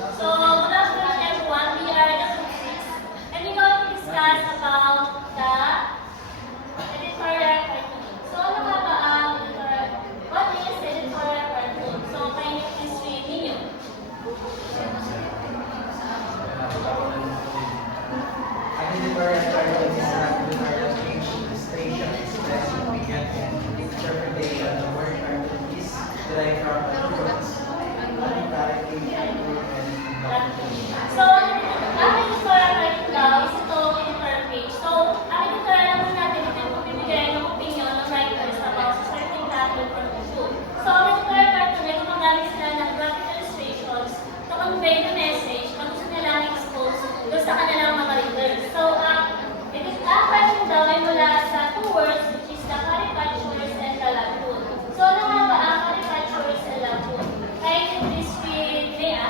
So, good afternoon everyone. We are the Physics, and we're going to discuss about the editorial cartoon. So, ano nga ba ang editorial? What is editorial cartoon? So, kayo yung history ninyo. An editorial cartoon is an editorial illustration expressing opinion and interpretation of word cartoon is derived from the words narrative, and So, ang editorial cartoon daw is itong editorial page. So, ang editorial naman natin, ito yung bibigay ng opinion ng writers about sa certain topic or issue. So, ang editorial cartoon ay gumagamit sila ng graphic illustrations to convey the message na gusto nilang expose doon sa kanilang mga readers. So, ang cartoon daw ay mula sa two words which is the caricatures and the lampoon. So, ano nga ba ang caricatures and lampoon? Kaya yung history niya,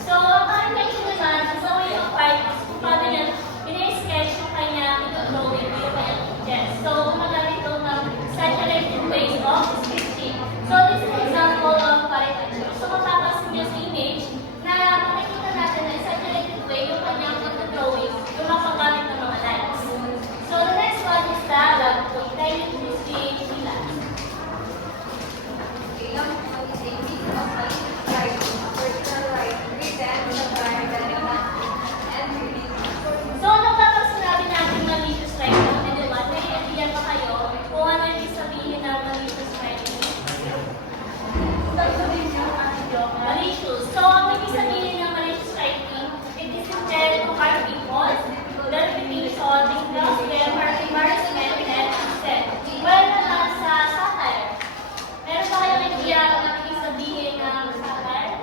so, ang caricatures naman, is a way of art kung paano niya sketch yung kanyang drawing, yung kanyang images. So, gumagamit ito ng saturated way of sketching. So, this is an example of caricature. So, mapapansin niyo sa image na makikita natin na saturated way yung kanyang drawing, yung mapagamit ng mga lines. So, the next one is the lampoon. Kaya yung history nila. So, ano ba pag sinabi natin malicious writing? Anyone, may idea ba kayo kung ano yung sabihin ng malicious writing? Malicious. So, ang ibig sabihin ng malicious writing, it is intended to harm people, the reputation, disgrace them, or embarrassment, and upset. Well, naman sa satire. Meron ba kayong idea kung ano ibig sabihin ng satire?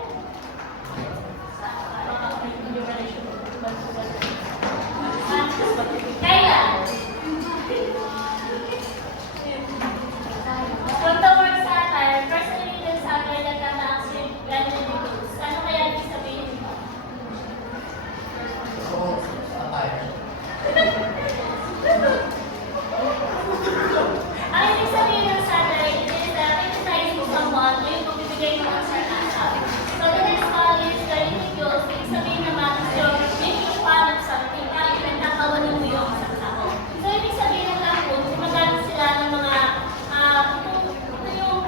Kaya, from the word satire, personally the satire that attacks with branded reviews. Ano kaya ibig sabihin nito? Ang ibig sabihin ng satire is criticizing someone o yung pagbibigay mo ng sarcasm. So the next one is the ridiculous. Ibig sabihin naman is yung making fun of something, parang pinagkakawanin mo yung isang tao. So ibig sabihin ng lampoon, gumagamit sila ng mga ito yung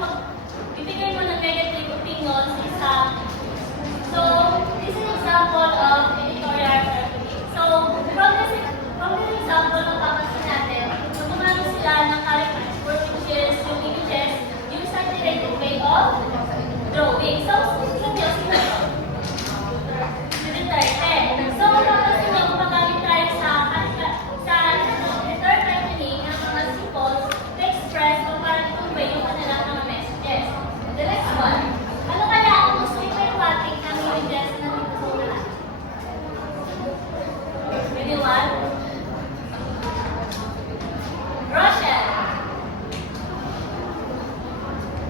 bibigay mo ng negative opinion sa isang. So this is an example of editorial marketing. So from this example ng papansin natin, gumagamit sila ng caricatures, which is yung images, yung saturated way of drawing. So, sino yun? Sino yun? Si Duterte. So, mapapansin nyo, gumagamit tayo sa editorial marketing ng mga symbols to express kung parang convey yung kanilang mga messages. The next one, ano kaya ang gusto i-dramatic ng images na dito sa ulan? Anyone? Rochelle.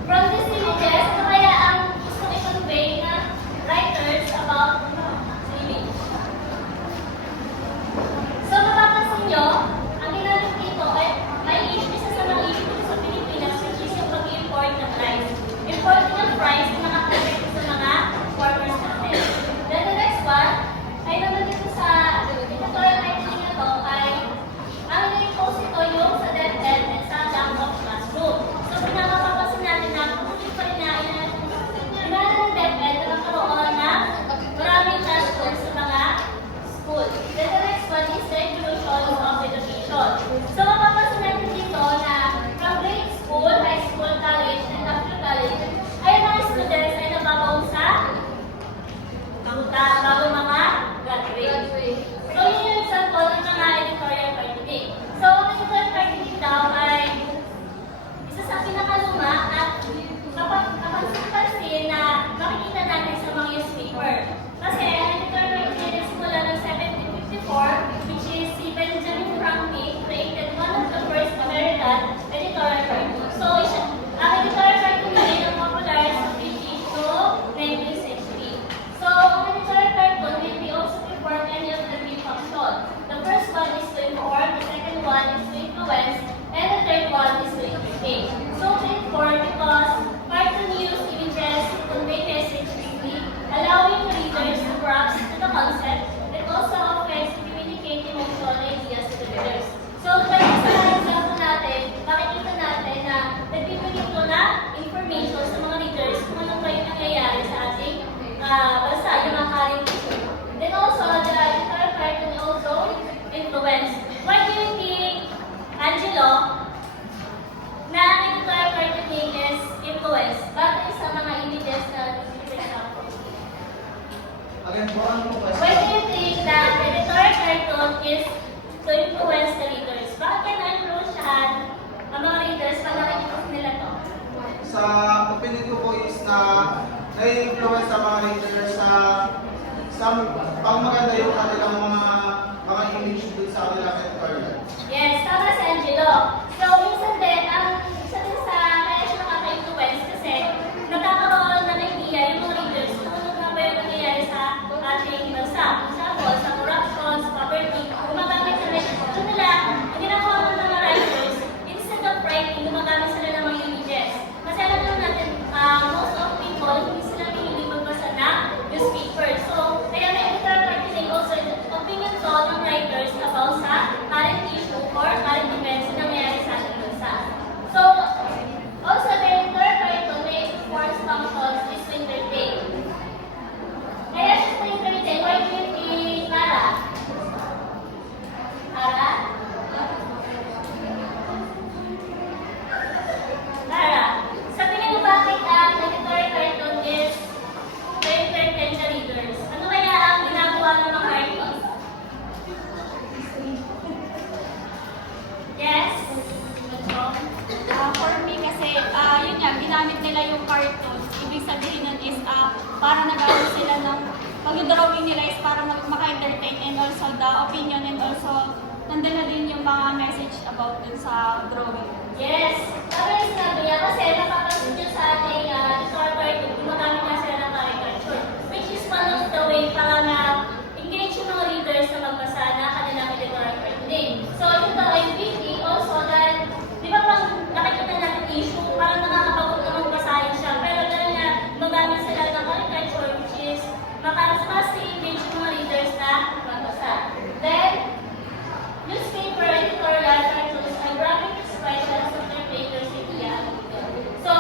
From these images, ano kaya ang gusto i-convey na-influence sa mga readers sa pang maganda yung kanilang mga image dun sa kanilang editorial. Yes, tama si Angelo. So, minsan din, isa din sa kaya siya nakaka-influence kasi nagkakaroon ng idea yung mga readers kung ano nga ba yung nangyayari sa ating bansa. For example, sa corruption, sa poverty, gumagamit sila, doon nila, ang ginagawa ng mga writers, instead of writing, gumagamit sila ng mga images. Kasi alam naman natin, most of people, hindi sila mahilig magbasa ng newspaper. So, kaya may editorial marketing also opinion to ng writers about sa current issue or current events na nangyayari sa ating bansa. So, also the editorial marketing may force functions is to entertain. Kaya siya to entertain, why do you think Tara? Tara? Tara, sa tingin mo bakit ang editorial cartoon is to entertain the readers? Ano kaya ang ginagawa ng mga artists? Yes? For me kasi, yun nga, ginamit nila yung cartoons. Ibig sabihin nun is, para nag-aaral sila ng, pag-drawing nila is para maka-entertain and also the opinion and also nandun na din yung mga message about dun sa drawing. Yes. Tama yung sinabi niya kasi napapansin niyo sa ating editorial cartoon, gumagamit nga sila ng caricature, which is one of the way para na-engage yung mga readers na magbasa na kanilang editorial cartoon din. So, yun daw ay witty also dahil, di ba pang nakikita natin issue, parang nakakapagod naman basahin siya, pero dahil na magamit sila ng caricature, which is mas engage yung mga readers na magbasa. Then, newspaper editorial cartoons are graphic expressions of their creators' idea. So,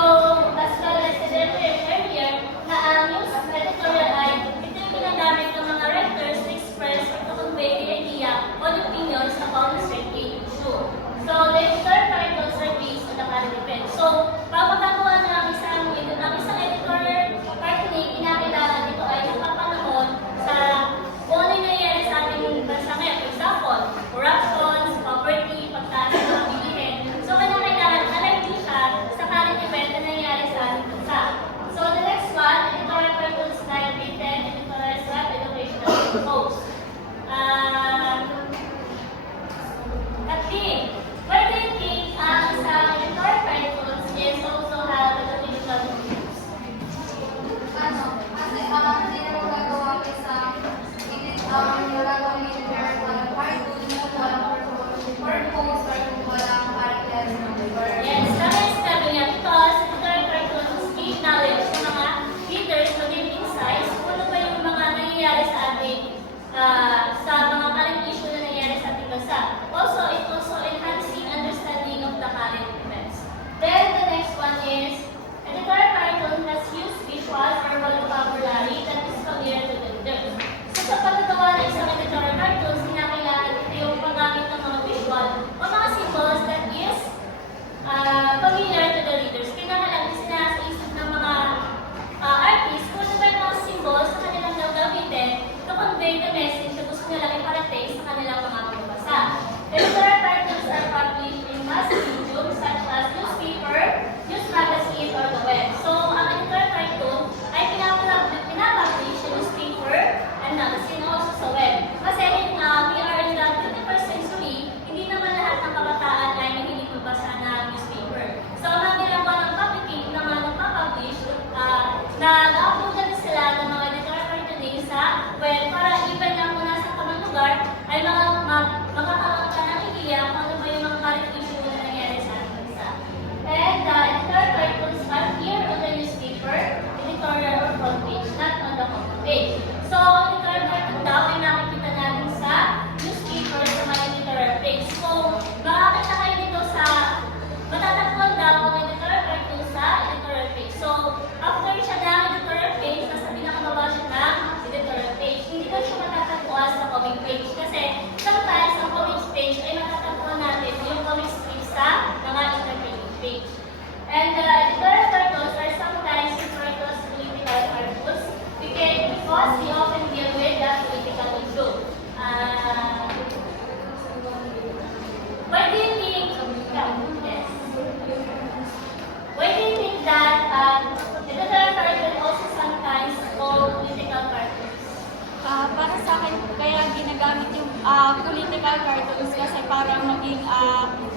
political cartoons kasi para maging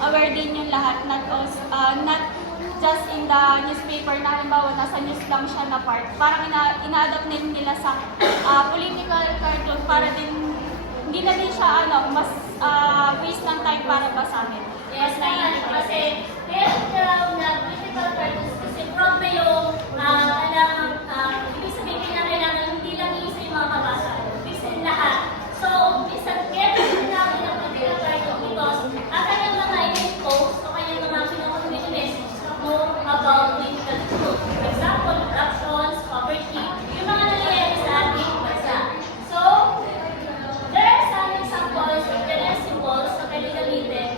aware din yung lahat, not just in the newspaper na halimbawa nasa news lang siya na part. Parang ina-adapt din nila sa political cartoon para din hindi na din siya mas waste ng time para basahin. Yes, kasi meron daw na political cartoons kasi from yung ibig sabihin na kailangan hindi lang isa yung mga mabasa, ibig sabihin lahat. So, minsan, kaya kasi namin ang political cartoon because ang kanyang mga in-post o kanyang mga pinaka-community message mo about political truth. For example, corruptions, poverty, yung mga nangyayari sa ating bansa. So, there are some examples of general symbols na pwede gamitin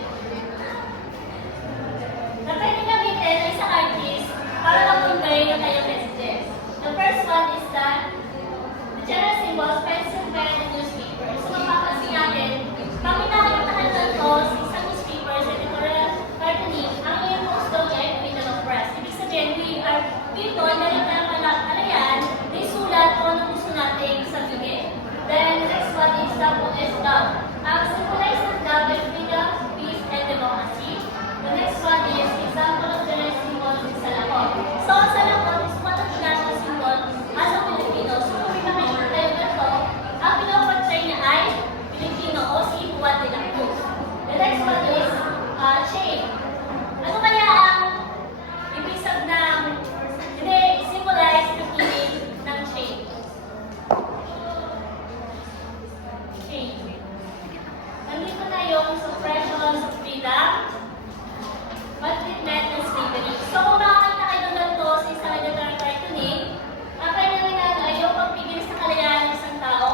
ng isang artist para mag-convey ng kanyang messages. The first one is that the general symbols, pencil, pen, and newspaper. So, mapapansin natin, pag pinakakatahan ng to sa isang newspaper, sa editorial cartooning, ang iyong post daw niya ay freedom of press. Ibig sabihin, we are people na nagpapalayan, may sulat o ano gusto natin sabihin. Then, the next one is God. Ang symbolize ng God ay freedom, peace, and democracy. The next one is example of general symbols is salakot. So, ang salakot is one of the national symbol as a Filipino. So, kung may nakikita tayo ito, ang pinoportray niya ay Filipino o si Juan de la Cruz. The next one is chain. Ano kaya ang ibig sabihin ng symbolize ng meaning ng chain? Chain. Nandito na yung suppression of freedom, maltreatment, and slavery. So, kung makakita kayo ng ganito sa isang editorial cartooning, ang kanyang ginagawa ay yung pagpigil sa kalayaan ng isang tao,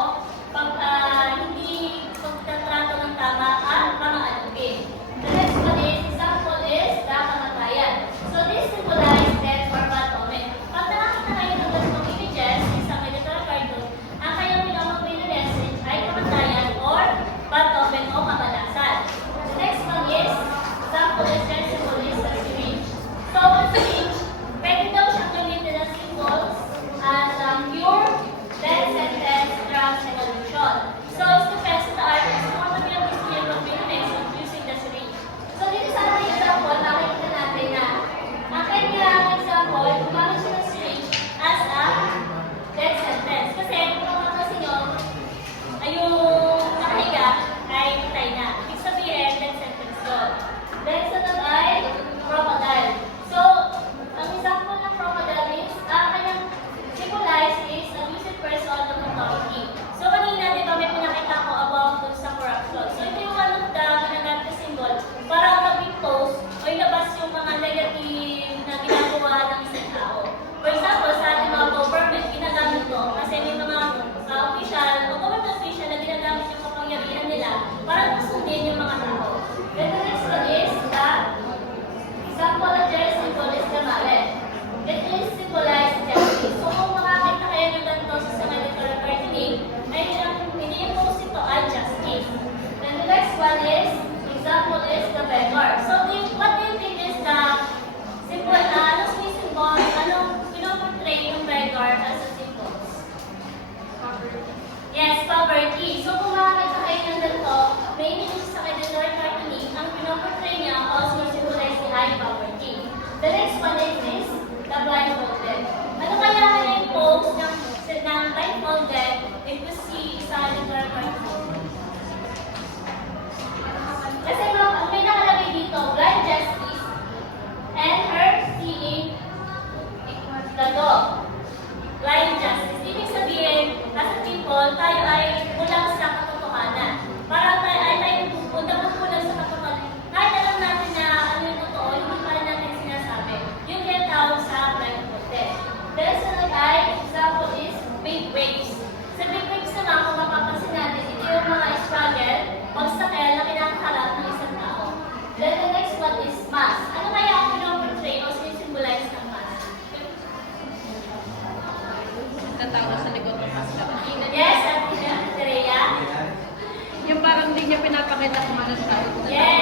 hindi pagtatrato ng tama at mga alugin. The next one is, example is, the kamatayan. So, this symbolize death or bad omen. Pag nakakita kayo ng ganitong images sa isang editorial cartoon, ang kanyang pinamagpili message ay kamatayan or bad omen o kamalasan. The next one is, example is, so, ang syringe, pwede daw siyang gamitin ng symbols as pure, death sentence, drugs, and illusion. So, it depends on the artist kung ano yung gusto niya mag-message using the syringe. So, dito sa ating example, nakikita natin na ang kanyang example, gumamit siya ng syringe as a death sentence. Kasi, kung makapansin nyo, ay yung nakahiga ay patay na. Ibig sabihin, death sentence yun. Then, sunod ay crocodile. So, ang example ng crocodile is, kanyang symbolize is abusive person of authority. So, kanina, di ba, may pinakita ko about dun sa corruption. So, ito yung one of the ginagamit na symbol para mag-impose o ilabas yung mga negative na ginagawa ng isang tao. For example, sa ating mga government, ginagamit to kasi may mga official o government official na ginagamit yung kapangyarihan nila para masundin yung mga tao. Then, the next one is the example of their symbol is the mallet. It is symbolized justice. So, kung makakita kayo ng ganito sa isang editorial cartooning, ay ang ini-impose ito ay justice. Then the next one is, example is the beggar. So, what do you think is the symbol, anong symbol, anong pinoportray yung beggar as a symbol? Yes, poverty. So, kung makakita kayo ng ganito, may image sa editorial cartooning, ang pinoportray niya also symbolize ay poverty. The next one is this, the blindfolded. Ano kaya yung post ng blindfolded if you see sa editorial cartoon? Kasi may nakalagay dito, blind justice and her seeing the dog. Blind justice. Ibig sabihin, as a people, tayo ay kulang sa katotohanan. Para tayo ay kulang sa katotohanan. Kahit alam natin na ano yung totoo, hindi pa rin natin sinasabi. Yung get out sa blindfolded. Then, sunod ay, example is big waves. Sa big waves naman, kung mapapansin natin, ito yung mga struggle, obstacle na kinakaharap ng isang tao. Then, the next one is mass. Ano kaya ang pinoportray o symbolize ng mass? Tatawa sa likod ng master. Yes, at Terea. Yung parang hindi niya pinapakita kung ano siya. Yes.